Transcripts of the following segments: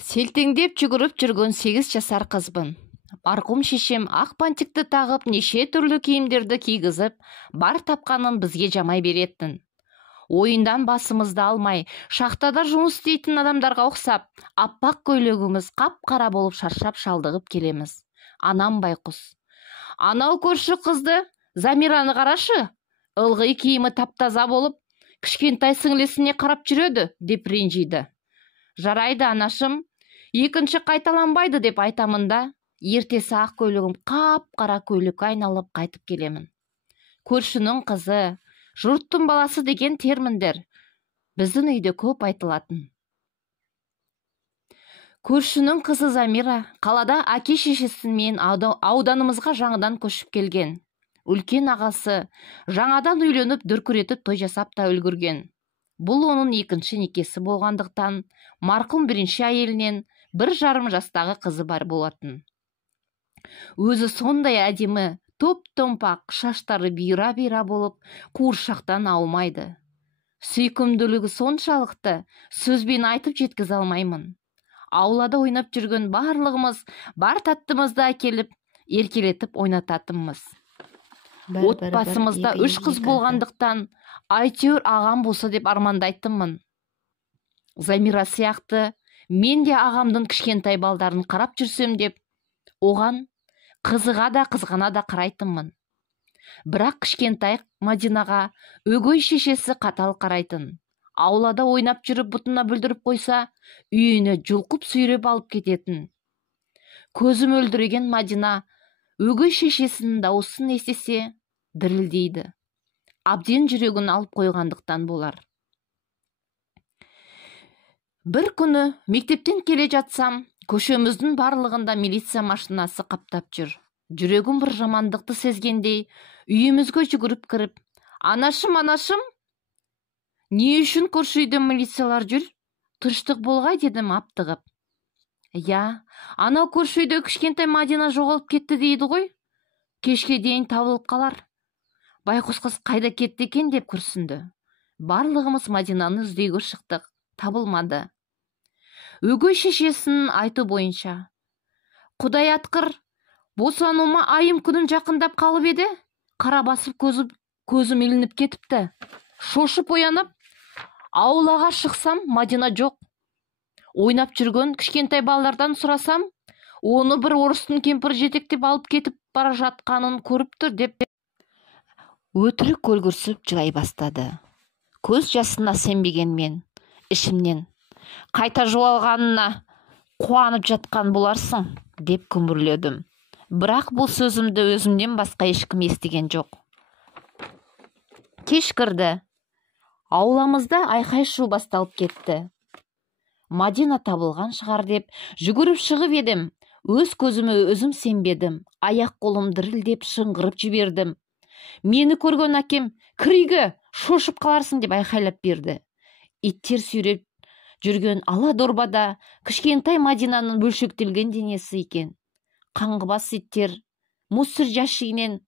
Селтеңдеп жүгіріп жүрген 8 жасар қызбын. Марқұм шешем ақ бантикті тағып, неше түрлі киімдерді кигізіп, бар тапқанын бізге жамай беретін. Ойындан басымызды алмай, шахтада жұмыс істейтін адамдарға ұқсап, аппақ көйлегіміз қап-қара болып шаршап шалдығып келеміз. Анам байқұс. Анау көрші қызды, Замираны қарашы, ылғи киімі таптаза болып, кішкентай сіңлісіне қарап жүреді, деп ренжиді. Жарайды, анашым, екінші қайталанбайды деп айтамын да, ертесі ақ көйлегім қап-қара көйлекке айналып қайтып келемін. Көршінің қызы, жұрттың баласы деген терминдер біздің үйде көп айтылатын. Көршінің қызы Замира қалада әке-шешесімен ауданымызға жаңадан көшіп келген. Үлкен ағасы жаңадан үйленіп дүркіретіп той жасап та үлгірген. Бұл оның екінші некесі болғандықтан, марқұм бірінші әйелінен 1,5 жастағы қызы бар болатын. Өзі сондай әдемі, топ-томпақ, шаштары бира-бира болып, қуыршақтан аумайды. Сүйкімділігі соншалықты, сөзбен айтып жеткізе алмаймын. Аулада ойнап жүрген барлығымыз бар таттымызды әкеліп, еркелетіп ойнататынбыз. Отбасымызда 3 қыз болғандықтан, әйтеуір ағам болса деп армандайтынмын. Замира сияқты мен де ағамдың кішкентай балдарын қарап жүрсем деп, оған қызыға да қызғана да қарайтынмын. Бірақ кішкентай Мадинаға өгей шешесі қатал қарайтын. Аулада ойнап жүріп бұтына бүлдіріп қойса, үйіне жұлқып сүйреп алып кететін. Көзім өлдіреген Мадина өгей шешесінің дауысын естісе дірілдейді. Абден жүрегін алып қойғандықтан болар. Бір күні мектептен келе жатсам, көшеміздің барлығында милиция машинасы қаптап жүр. Жүрегім бір жамандықты сезгендей, үйімізге жүгіріп кіріп, анашым, не үшін көрші үйде милициялар жүр? Тыныштық болғай, дедім аптығып. Я, анау көрші үйде кішкентай Мадина жоғалып кетті дейді ғой. Кешке дейін табылып қалар. Байқұс қыз қайда кетті екен деп күрсінді. Барлығымыз Мадинаны іздеуге шықтық, табылмады. Өгей шешесінің айту бойынша, Құдай атқыр, босануыма айым күнін жақындап қалып еді, қара басып көзім ілініп кетіпті. Шошып оянып, аулаға шықсам, Мадина жоқ. Ойнап жүрген кішкентай балалардан сұрасам, оны бір орыстың кемпір жетектеп алып кетіп бара жатқанын көріп тұр деп өтірік көлгірсіп жылай бастады. Көз жасына сенбеген мен, ішімнен, қайта жоғалғанына қуанып жатқан боларсың, деп күмбірледім. Бірақ бұл сөзімді өзімнен басқа ешкім естіген жоқ. Кеш кірді. Ауламызда айқай-шу басталып кетті. Мадина табылған шығар деп жүгіріп шығып едім. Өз көзіме өзім сенбедім. Аяқ қолым дірілдеп шыңғырып жібердім. Мені көрген әкем, кір үйге, шошып қаларсың деп айқайлап берді. Иттер сүйреп жүрген ала дорбада кішкентай Мадинаның бөлшектелген денесі екен. Қаңғыбас иттер мусор жәшігінен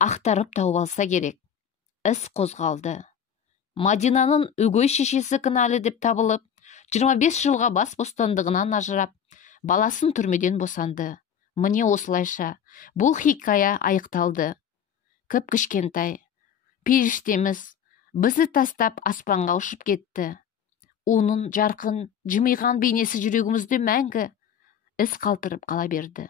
ақтарып тауып алса керек. Іс қозғалды. Мадинаның өгей шешесі кінәлі деп табылып, 25 жылға бас бостандығынан ажырап, баласын түрмеден босанды. Міне осылайша бұл хикая аяқталды. Кіп-кішкентай періштеміз бізді тастап аспанға ұшып кетті. Оның жарқын, жымиған бейнесі жүрегімізде мәңгі із қалтырып қала берді.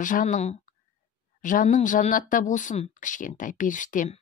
Жаның жаннатта болсын, кішкентай періштем.